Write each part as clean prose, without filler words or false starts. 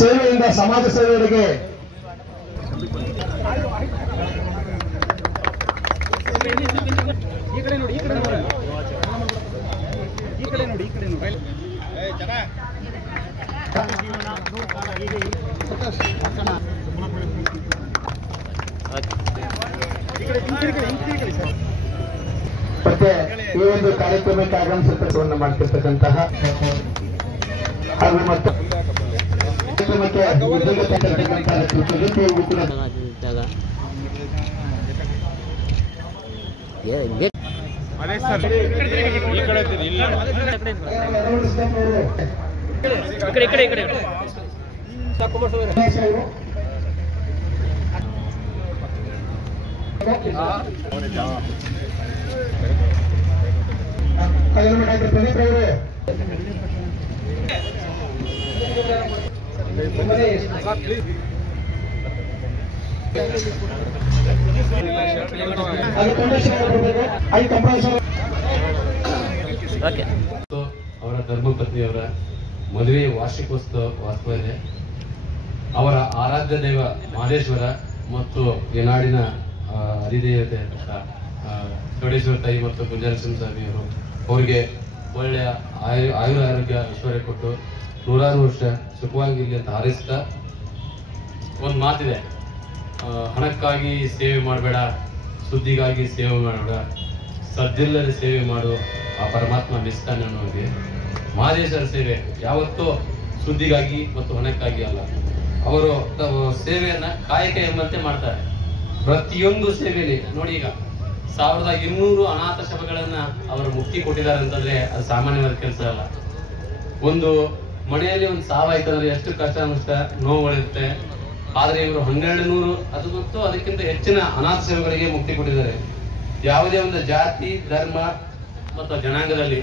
ಸೇವೆಯಿಂದ ಸಮಾಜ ಸೇವೆಗಳಿಗೆ ಮತ್ತೆ ಈ ಒಂದು ಕಾರ್ಯಕ್ರಮಕ್ಕೆ ಆಗಮಿಸತಕ್ಕಂಥ ಮಾಡ್ತಿರ್ತಕ್ಕಂತಹ ಹಾಗೂ ಮತ್ತು ಕಾರ್ಯಕ್ರಮಕ್ಕೆ ಪ್ರದೀಪ್ ಅವರು ಅವರ ಧರ್ಮಪತ್ನಿಯವರ ಮದುವೆ ವಾರ್ಷಿಕೋತ್ಸವ ಇದೆ. ಅವರ ಆರಾಧ್ಯ ದೈವ ಮಹದೇಶ್ವರ ಮತ್ತು ಈ ನಾಡಿನ ಹರಿದೇವತೆ ಚೌಡೇಶ್ವರ ತಾಯಿ ಮತ್ತು ಗುಂಜಾರಸಿಂಹ ಸ್ವಾಮಿಯವರು ಅವರಿಗೆ ಒಳ್ಳೆಯ ಆರೋಗ್ಯ ಐಶ್ವರ್ಯ ಕೊಟ್ಟು 100 ವರ್ಷ ಸುಖವಾಗಿರಲಿ ಅಂತ ಹಾರೈಸ್ತಾ ಒಂದು ಮಾತಿದೆ, ಹಣಕ್ಕಾಗಿ ಸೇವೆ ಮಾಡಬೇಡ, ಸುದ್ದಿಗಾಗಿ ಸೇವೆ ಮಾಡಬೇಡ, ಸದ್ದಿಲ್ಲದೆ ಸೇವೆ ಮಾಡು, ಆ ಪರಮಾತ್ಮ ಮೆಚ್ತಾನೆ ಅನ್ನೋರಿಗೆ. ಮಹದೇಶ್ವರ ಸೇವೆ ಯಾವತ್ತೂ ಸುದ್ದಿಗಾಗಿ ಮತ್ತು ಹಣಕ್ಕಾಗಿ ಅಲ್ಲ. ಅವರು ಸೇವೆಯನ್ನ ಕಾಯಕ ಎಂಬಂತೆ ಮಾಡ್ತಾರೆ. ಪ್ರತಿಯೊಂದು ಸೇವೆಯಲ್ಲಿ ನೋಡಿ, ಈಗ 1200 ಅನಾಥ ಶವಗಳನ್ನ ಅವರು ಮುಕ್ತಿ ಕೊಟ್ಟಿದ್ದಾರೆ ಅಂತಂದ್ರೆ ಅದು ಸಾಮಾನ್ಯವಾದ ಕೆಲಸ ಅಲ್ಲ. ಒಂದು ಮನೆಯಲ್ಲಿ ಒಂದು ಸಾವಾಯ್ತಂದ್ರೆ ಎಷ್ಟು ಕಷ್ಟ ನಷ್ಟ ನೋವುಗಳಿರುತ್ತೆ. ಆದ್ರೆ ಇವರು 1200 ಅದು ಮತ್ತು ಅದಕ್ಕಿಂತ ಹೆಚ್ಚಿನ ಅನಾಥ ಶವಗಳಿಗೆ ಮುಕ್ತಿ ಕೊಟ್ಟಿದ್ದಾರೆ. ಯಾವುದೇ ಒಂದು ಜಾತಿ ಧರ್ಮ ಮತ್ತು ಜನಾಂಗದಲ್ಲಿ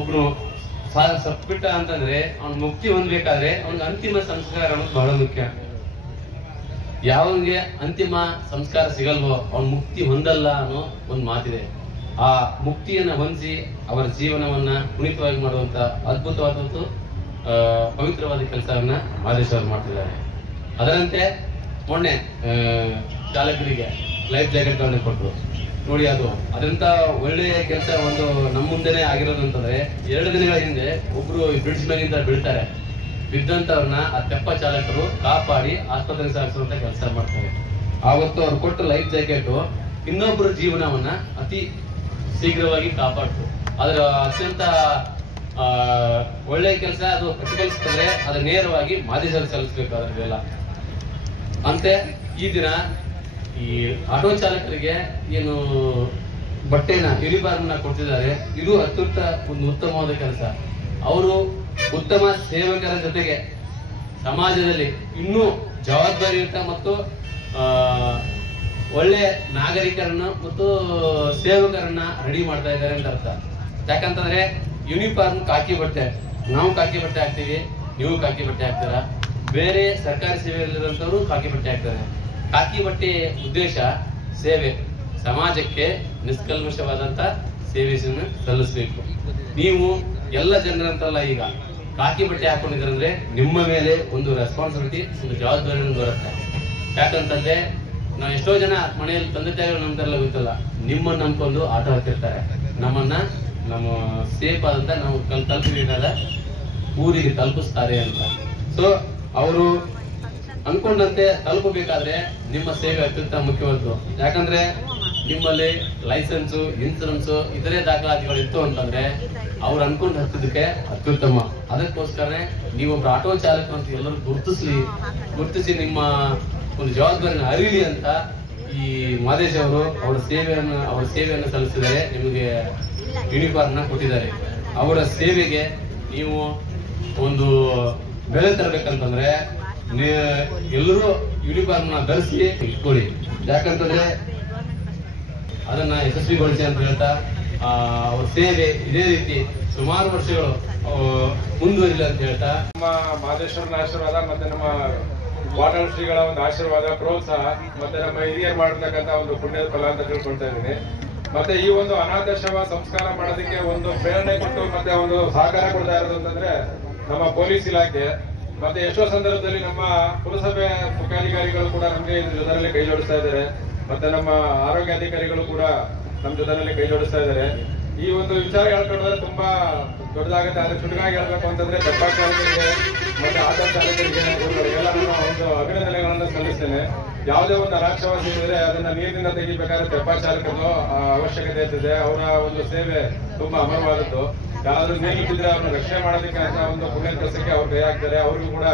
ಒಬ್ರು ಸತ್ಬಿಟ್ಟ ಅಂತಂದ್ರೆ ಅವ್ನ ಮುಕ್ತಿ ಹೊಂದಬೇಕಾದ್ರೆ ಅವ್ನಿಗೆ ಅಂತಿಮ ಸಂಸ್ಕಾರ ಅನ್ನೋದು ಬಹಳ ಮುಖ್ಯ. ಯಾವನಿಗೆ ಅಂತಿಮ ಸಂಸ್ಕಾರ ಸಿಗಲ್ವೋ ಅವ್ನ ಮುಕ್ತಿ ಹೊಂದಲ್ಲ ಅನ್ನೋ ಒಂದು ಮಾತಿದೆ. ಆ ಮುಕ್ತಿಯನ್ನ ಹೊಂದಿಸಿ ಅವರ ಜೀವನವನ್ನ ಪುನೀತವಾಗಿ ಮಾಡುವಂತ ಅದ್ಭುತವಾದಂತ ಪವಿತ್ರವಾದ ಕೆಲಸವನ್ನ ಮಹದೇಶ್ವರ ಮಾಡ್ತಿದ್ದಾರೆ. ಅದರಂತೆ ಮೊನ್ನೆ ಚಾಲಕರಿಗೆ ಲೈಫ್ ಜಾಕೆಟ್ ಗಳನ್ನ ಕೊಟ್ಟರು ನೋಡಿ. ಅದಂತ ಒಳ್ಳೆಯ ಕೆಲಸ ಒಂದು ನಮ್ಮ ಮುಂದೆನೆ ಆಗಿರೋದು ಅಂತಂದ್ರೆ, 2 ದಿನಗಳ ಹಿಂದೆ ಒಬ್ರು ಬ್ರಿಡ್ಜ್ ಮೇಲಿಂದ ಬೀಳ್ತಾರೆ. ಬಿದ್ದಂತವ್ರನ್ನ ಆ ತೆಪ್ಪ ಚಾಲಕರು ಕಾಪಾಡಿ ಆಸ್ಪತ್ರೆಗೆ ಸಾಗಿಸುವಂತ ಕೆಲಸ ಮಾಡ್ತಾರೆ. ಆವತ್ತು ಅವ್ರು ಕೊಟ್ಟ ಲೈಫ್ ಜಾಕೆಟ್ ಇನ್ನೊಬ್ಬರ ಜೀವನವನ್ನ ಅತಿ ಶೀಘ್ರವಾಗಿ ಕಾಪಾಡ್ತು. ಅದರ ಅತ್ಯಂತ ಒಳ್ಳೆಯ ಕೆಲಸ ಅದು ಪ್ರತಿಫಲಿಸ್ತಂದ್ರೆ ಅದು ನೇರವಾಗಿ ಮಹದೇಶ್ವರ ಸಲ್ಲಿಸಬೇಕಾದ್ರೆಲ್ಲ. ಅಂತೆ ಈ ದಿನ ಈ ಆಟೋ ಚಾಲಕರಿಗೆ ಏನು ಬಟ್ಟೆನ ಯೂನಿಫಾರ್ಮ್ನ ಕೊಡ್ತಿದ್ದಾರೆ, ಇದು ಅತ್ಯಂತ ಒಂದು ಉತ್ತಮವಾದ ಕೆಲಸ. ಅವರು ಉತ್ತಮ ಸೇವಕರ ಜೊತೆಗೆ ಸಮಾಜದಲ್ಲಿ ಇನ್ನೂ ಜವಾಬ್ದಾರಿಯುತ ಮತ್ತು ಒಳ್ಳೆ ನಾಗರಿಕರನ್ನ ಮತ್ತು ಸೇವಕರನ್ನ ರೆಡಿ ಮಾಡ್ತಾ ಇದ್ದಾರೆ ಅಂತ ಅರ್ಥ. ಯಾಕಂತಂದ್ರೆ ಯೂನಿಫಾರ್ಮ್ ಕಾಕಿ ಬಟ್ಟೆ, ನಾವು ಕಾಕಿ ಬಟ್ಟೆ ಹಾಕ್ತೀವಿ, ನೀವು ಕಾಕಿ ಬಟ್ಟೆ ಹಾಕ್ತೀರಾ, ಬೇರೆ ಸರ್ಕಾರಿ ಸೇವೆಯಲ್ಲಿರುವಂತವ್ರು ಕಾಕಿ ಬಟ್ಟೆ ಹಾಕ್ತಾರೆ. ಕಾಕಿ ಬಟ್ಟೆ ಉದ್ದೇಶ ಸೇವೆ, ಸಮಾಜಕ್ಕೆ ನಿಷ್ಕಲ್ಮಶವಾದಂತ ಸೇವೆಯನ್ನು ಸಲ್ಲಿಸಬೇಕು. ನೀವು ಎಲ್ಲ ಜನರಂತಲ್ಲ, ಈಗ ಕಾಕಿ ಬಟ್ಟೆ ಹಾಕೊಂಡಿದ್ರಂದ್ರೆ ನಿಮ್ಮ ಮೇಲೆ ಒಂದು ರೆಸ್ಪಾನ್ಸಿಬಿಲಿಟಿ, ಒಂದು ಜವಾಬ್ದಾರಿ ಬರುತ್ತೆ. ಯಾಕಂತಂದ್ರೆ ನಾವು ಎಷ್ಟೋ ಜನ ಮನೆಯಲ್ಲಿ ತಂದೆ ತಾಯಿಗಳು ನಂಬ್ತಾರಲ್ಲ ಗೊತ್ತಲ್ಲ, ನಿಮ್ಮನ್ನ ನಂಬ್ಕೊಂಡು ಆಟೋ ಹಾಕಿರ್ತಾರೆ, ನಮ್ಮನ್ನ ನಮ್ಮ ಸೇಫ್ ಆದಂತ ನಾವು ತಲುಪಿದ ಊರಿಗೆ ತಲುಪಿಸ್ತಾರೆ ಅಂತ. ಸೊ ಅವರು ಅನ್ಕೊಂಡಂತೆ ತಲುಪಬೇಕಾದ್ರೆ ನಿಮ್ಮ ಸೇವೆ ಅತ್ಯಂತ ಮುಖ್ಯವಾದ್ದು. ಯಾಕಂದ್ರೆ ನಿಮ್ಮಲ್ಲಿ ಲೈಸೆನ್ಸು, ಇನ್ಸೂರೆನ್ಸ್, ಇತರೆ ದಾಖಲಾತಿಗಳು ಇತ್ತು ಅಂತಂದ್ರೆ ಅವ್ರು ಅನ್ಕೊಂಡು ಹತ್ತಿದ್ದಕ್ಕೆ ಅತ್ಯುತ್ತಮ. ಅದಕ್ಕೋಸ್ಕರನೇ ನೀವೊಬ್ರು ಆಟೋ ಚಾಲಕ ಅಂತ ಎಲ್ಲರೂ ಗುರುತಿಸಿ ನಿಮ್ಮ ಒಂದು ಜವಾಬ್ದಾರಿನ ಅರಿಲಿ ಅಂತ ಈ ಮಹದೇಶ್ ಅವರು ಅವರ ಸೇವೆಯನ್ನು ಸಲ್ಲಿಸಿದ್ದಾರೆ. ನಿಮಗೆ ಯೂನಿಫಾರ್ಮ್ನ ಕೊಟ್ಟಿದ್ದಾರೆ. ಅವರ ಸೇವೆಗೆ ನೀವು ಒಂದು ಬೆಲೆ ತರಬೇಕಂತಂದ್ರೆ ಎಲ್ಲರೂ ಯೂನಿಫಾರ್ಮ್ನ ಧರಿಸಿ ಇಟ್ಕೊಳ್ಳಿ. ಯಾಕಂತಂದ್ರೆ ಅದನ್ನ ಯಶಸ್ವಿಗೊಳಿಸಿ ಅಂತ ಹೇಳ್ತಾ ಅವ್ರ ಸೇವೆ ಇದೇ ರೀತಿ ಸುಮಾರು ವರ್ಷಗಳು ಮುಂದುವರಿಲಿ ಅಂತ ಹೇಳ್ತಾ, ನಮ್ಮ ಮಹದೇಶ್ವರನ ಆಶೀರ್ವಾದ ಮತ್ತೆ ನಮ್ಮ ವಾಟಾಳ್ ಶ್ರೀಗಳ ಒಂದು ಆಶೀರ್ವಾದ, ಪ್ರೋತ್ಸಾಹ ಮತ್ತೆ ನಮ್ಮ ಹಿರಿಯರು ಮಾಡತಕ್ಕಂತ ಒಂದು ಪುಣ್ಯದ ಫಲ ಅಂತ ತಿಳ್ಕೊಳ್ತಾ ಇದ್ದೀನಿ. ಮತ್ತೆ ಈ ಒಂದು ಅನಾಥ ಶವ ಸಂಸ್ಕಾರ ಮಾಡೋದಕ್ಕೆ ಒಂದು ಪ್ರೇರಣೆ ಕೊಟ್ಟು ಮತ್ತೆ ಒಂದು ಸಹಕಾರ ಕೊಡ್ತಾ ಇರೋದು ಅಂತಂದ್ರೆ ನಮ್ಮ ಪೊಲೀಸ್ ಇಲಾಖೆ. ಮತ್ತೆ ಎಷ್ಟೋ ಸಂದರ್ಭದಲ್ಲಿ ನಮ್ಮ ಪುರಸಭೆ ಮುಖ್ಯಾಧಿಕಾರಿಗಳು ಕೂಡ ನಮಗೆ ಇದ್ರ ಜೊತೆಯಲ್ಲಿ ಕೈ ಜೋಡಿಸ್ತಾ ಇದ್ದಾರೆ. ಮತ್ತೆ ನಮ್ಮ ಆರೋಗ್ಯ ಅಧಿಕಾರಿಗಳು ಕೂಡ ನಮ್ಮ ಜೊತೆಯಲ್ಲಿ ಕೈ ಜೋಡಿಸ್ತಾ ಇದ್ದಾರೆ. ಈ ಒಂದು ವಿಚಾರ ಹೇಳ್ಕೊಂಡ್ರೆ ತುಂಬಾ ದೊಡ್ಡದಾಗುತ್ತೆ. ಆದ್ರೆ ಚುಟುಕಾಗಿ ಹೇಳ್ಬೇಕು ಅಂತಂದ್ರೆ ದಬ್ಬಾಳ ಚಾಲಕರಿಗೆ ಮತ್ತೆ ಆಟೋ ಚಾಲಕರಿಗೆ ಇವರಿಗೆಲ್ಲ ನಾನು ಒಂದು ಅಭಿನಂದನೆಗಳನ್ನು ಸಲ್ಲಿಸ್ತೇನೆ. ಯಾವುದೇ ಒಂದು ಅನಾಕ್ಷವಾಸಿ ಇದ್ರೆ ಅದನ್ನ ನೀರಿನಿಂದ ತೆಗಿಬೇಕಾದ್ರೆ ದಬ್ಬಾಳ ಚಾಲಕರು ಅವಶ್ಯಕತೆ ಇರ್ತದೆ. ಅವರ ಒಂದು ಸೇವೆ ತುಂಬಾ ಅಮರವಾದದ್ದು. ಯಾರಾದ್ರೂ ನೀರಿಟ್ಟಿದ್ರೆ ಅವ್ರನ್ನ ರಕ್ಷಣೆ ಮಾಡೋದಕ್ಕೆ ಅಂತ ಒಂದು ಪುಣ್ಯ ಕೆಲಸಕ್ಕೆ ಅವ್ರು ಕೈ ಹಾಕ್ತಾರೆ. ಅವ್ರಿಗೂ ಕೂಡ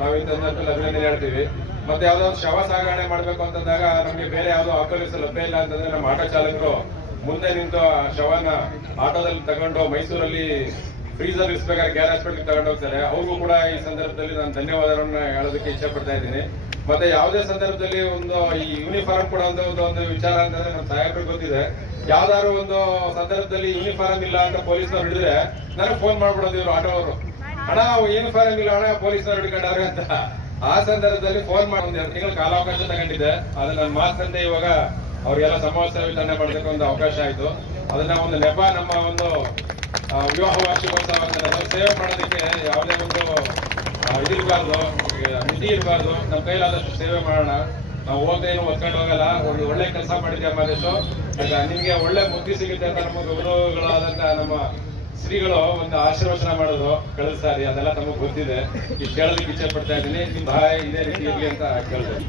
ನಾವು ಈ ಸಂದರ್ಭದಲ್ಲಿ ಅಭಿನಂದನೆ ಹೇಳ್ತೀವಿ. ಮತ್ತೆ ಯಾವ್ದೋ ಶವ ಸಾಗಣೆ ಮಾಡ್ಬೇಕು ಅಂತಂದಾಗ ನಮ್ಗೆ ಬೇರೆ ಯಾವ್ದೋ ಆಟೋಲಿಸ್ ಲಭ್ಯ ಇಲ್ಲ ಅಂತಂದ್ರೆ ನಮ್ಮ ಆಟೋ ಚಾಲಕರು ಮುಂದೆ ನಿಂತು ಶವನ ಆಟೋದಲ್ಲಿ ತಗೊಂಡು ಮೈಸೂರಲ್ಲಿ ಫ್ರೀಸರ್ ಇರಿಸಬೇಕಾದ್ರೆ ಗ್ಯಾರ್ ಹಾಸ್ಪಿಟಲ್ ತಗೊಂಡು ಹೋಗ್ತಾರೆ. ಅವ್ರಿಗೂ ಕೂಡ ಈ ಸಂದರ್ಭದಲ್ಲಿ ನಾನು ಧನ್ಯವಾದಗಳನ್ನ ಹೇಳೋದಕ್ಕೆ ಇಚ್ಛೆ ಪಡ್ತಾ ಇದ್ದೀನಿ. ಮತ್ತೆ ಯಾವುದೇ ಸಂದರ್ಭದಲ್ಲಿ ಒಂದು ಈ ಯೂನಿಫಾರ್ಮ್ ಕೂಡ ಒಂದು ವಿಚಾರ ಅಂತಂದ್ರೆ ನಮ್ಮ ಸಾಹೇಬ್ರಿಗೆ ಗೊತ್ತಿದೆ. ಯಾವ್ದಾದ್ರು ಒಂದು ಸಂದರ್ಭದಲ್ಲಿ ಯೂನಿಫಾರ್ಮ್ ಇಲ್ಲ ಅಂತ ಪೊಲೀಸ್ನವ್ರು ಹಿಡಿದ್ರೆ ನನಗೆ ಫೋನ್ ಮಾಡ್ಬಿಡೋದು ಇವ್ರು ಆಟೋ ಅವರು, ಅಣ್ಣ ಯೂನಿಫಾರ್ಮ್ ಇಲ್ಲ ಅಣ್ಣ ಪೊಲೀಸ್ನವ್ರು ಹಿಡ್ಕೊಂಡವ್ರೆ ಅಂತ. ಆ ಸಂದರ್ಭದಲ್ಲಿ ಫೋನ್ ಮಾಡಿ ಒಂದು 2 ತಿಂಗಳ ಕಾಲಾವಕಾಶ ತಗೊಂಡಿದ್ದೆ. ಅದನ್ನ ನನ್ನ ಮಾತಂತೆ ಇವಾಗ ಅವ್ರಿಗೆಲ್ಲ ಸಮಾವೇಶ ವಿತರಣೆ ಮಾಡೋದಕ್ಕೆ ಒಂದು ಅವಕಾಶ ಆಯ್ತು. ಅದನ್ನ ಒಂದು ನೆಪ ನಮ್ಮ ಒಂದು ವಿವಾಹ ವಾರ್ಷಿಕೋತ್ಸವ ಸೇವೆ ಮಾಡೋದಕ್ಕೆ ಯಾವುದೇ ಒಂದು ಇದಿರಬಾರ್ದು, ಮಿತಿ ಇರಬಾರ್ದು. ನಮ್ಮ ಕೈಲಾದಷ್ಟು ಸೇವೆ ಮಾಡೋಣ. ನಾವು ಹೋಗ್ದೇನು ಒತ್ಕೊಂಡು ಹೋಗಲ್ಲ. ಒಂದು ಒಳ್ಳೆ ಕೆಲಸ ಮಾಡಿದ್ದೆ ಮಹೇಶು. ನಿಮ್ಗೆ ಒಳ್ಳೆ ಮುಕ್ತಿ ಸಿಗುತ್ತೆ ಅಂತ ನಮ್ಮ ಗೌರವಗಳಾದಂತ ನಮ್ಮ ಶ್ರೀಗಳು ಒಂದು ಆಶೀರ್ವಚನ ಮಾಡೋದು ಕಳೆದ ಸಾರಿ, ಅದೆಲ್ಲ ನಮಗೆ ಗೊತ್ತಿದೆ. ಇಷ್ಟು ಹೇಳೋದಕ್ಕೆ ಇಚ್ಛೆ ಪಡ್ತಾ ಇದ್ದೀನಿ. ನಿಮ್ ಸಹಾಯ ಇದೇ ರೀತಿ ಇರ್ಲಿ ಅಂತ ಕೇಳ್ತೇನೆ.